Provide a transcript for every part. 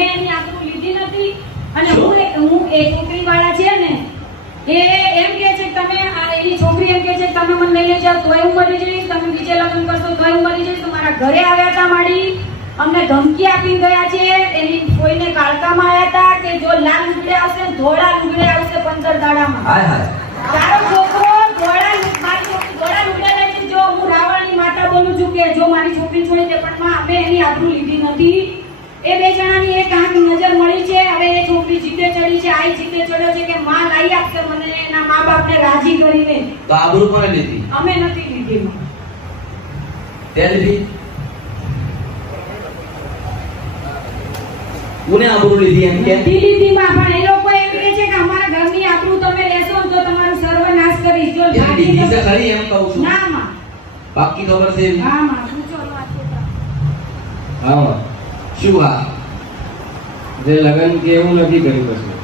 અમે એની આબરૂ લીધી નથી અને હું એ છોકરી વાળા છે ને એ એમ કહે છે કે તમે એની છોકરી એમ કહે છે કે તમે મને લઈ જાઓ તોય હું મરી જઈશ, તમે બીજે લગ્ન કરશો તોય હું મરી જઈશ. તમારા ઘરે આવ્યા હતા માડી, અમને ધમકી આપી ગયા છે. એની કોઈને કાળકામાં આવ્યા હતા કે જો લાલ લુગડે આવશે ધોળા લુગડે આવશે 15 દાડામાં. હાય હાય તારો છોકરો ધોળા લુગડે લઈ જો હું રાવણની માતા બોલું છું કે જો મારી છોકરી છોડી દે, પણ માં અમે એની આબરૂ લીધી નથી. એ બે જણાની એક આંખ નજર મળી છે. હવે એ છોકરી જીતે ચડી છે, આઈ જીતે ચડ્યો છે કે માં લાવી આપશે મને એના મા બાપને રાજી કરીને. તો આબરૂ કોને લીધી? અમે નથી લીધી. તે લીધી? કોને આબરૂ લીધી એમ કે? લીધી માં, પણ એ લોકો એમ કહે છે કે અમારા ઘરની આબરૂ તમે લેશો તો તમારો સર્વનાશ કરીશ. જો લીધી છે ખરી એમ કહું છું. ના માં પાક્કી ખબર છે? હા માં પૂછો વાત તો. હા શું વાત? જે લગન કે એવું નથી કર્યું પછી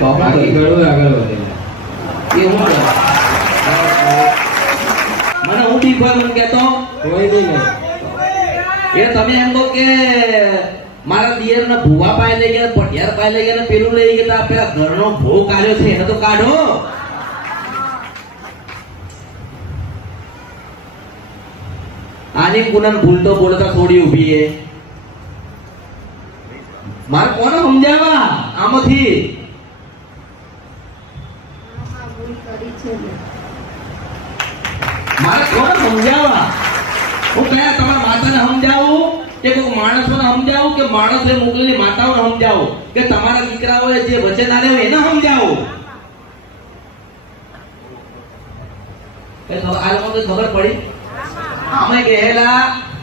તો બાકી ઘણું આગળ વધેલા એ હું મને હું ઠીક હોય મને કહેતો કોઈ બી નહીં. એ તમે એમ કહો કે મારા દિયર ને ભૂવા પાય લઈ ગયા, પટિયાર પાય લઈ ગયા, પેલું લઈ ગયા, પેલા ઘરનો ભોગ કાઢ્યો છે એને તો કાઢો. આની પુનમ ભૂલતો બોલતા થોડી ઊભી છે. મારે કોને સમજાવવા આમાંથી? મારે કોને સમજાવવા? હું કયા તમારા માતાને સમજાવું કે કોઈ માણસોને સમજાવું કે માણસે મોકલેલી માતાઓને સમજાવું કે તમારા દીકરાઓએ જે વચન આપ્યું હોય એને સમજાવું? આ લોકોને ખબર પડી? અમે કહેલા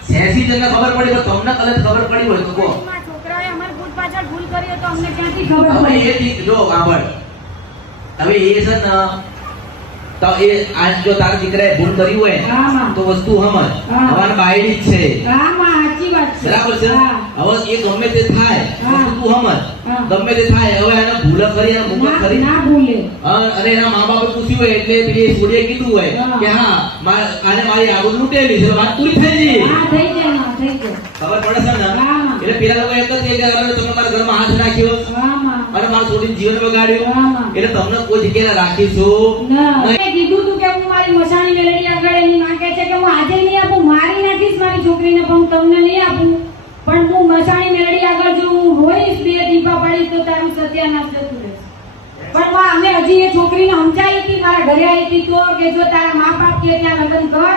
86 જણને ખબર પડી, પણ તમને કદાચ ખબર પડી હોય તો કહો. છોકરાએ અમાર ભૂલ પાછળ ભૂલ કરી તો અમને ક્યાંથી ખબર હવે પડી? એ દીક જો આગળ હવે એ છે ને તો એ આજ જો તારા દીકરાએ ભૂલ કરી હોય તો વસ્તુ સમજ હવાન બાયડી જ છે. હા માં સાચી વાત છે. બરાબર છે? હવે એ ગમે તે થાય વસ્તુ તું સમજ, ગમે તે થાય. હવે એને ભૂલ કરી અને મુકત કરી ના ભૂલે. અને એના મા બાપે પૂછ્યું હોય એટલે પેલી છોડીએ કીધું હોય કે હા આને મારી આબરૂ લૂંટેલી છે, વાત પૂરી થઈ ગઈ. હા થઈ જાય માં, થઈ જાય. ખબર પડે છે ને? હા. એટલે પેલા લોકો એક જ કે તમે મારા ઘરમાં હાથ નાખ્યો હા માં. અને મારા છોડીનું જીવન બગાડ્યું હા. એટલે તમને કોઈ જગ્યાએ રાખીશું ના. નહીં. મેં કીધું તું કે હું મારી મસાણી મેલડી આગળ એની માં કહે છે કે હું આજે નહીં આપું, મારી નાખીશ મારી છોકરીને, પણ હું તમને નહીં આપું. પણ હું મસાણી મેલડી આગળ જો હું હોઈશ બે દીપા પડીશ તો તારું સત્યાનાશ જતું રહેશે. પણ માં અમે હજી એ છોકરીને સમજાવી હતી, મારા ઘરે આવી હતી તો કે જો તારા મા બાપ કે ત્યાં લગ્ન કર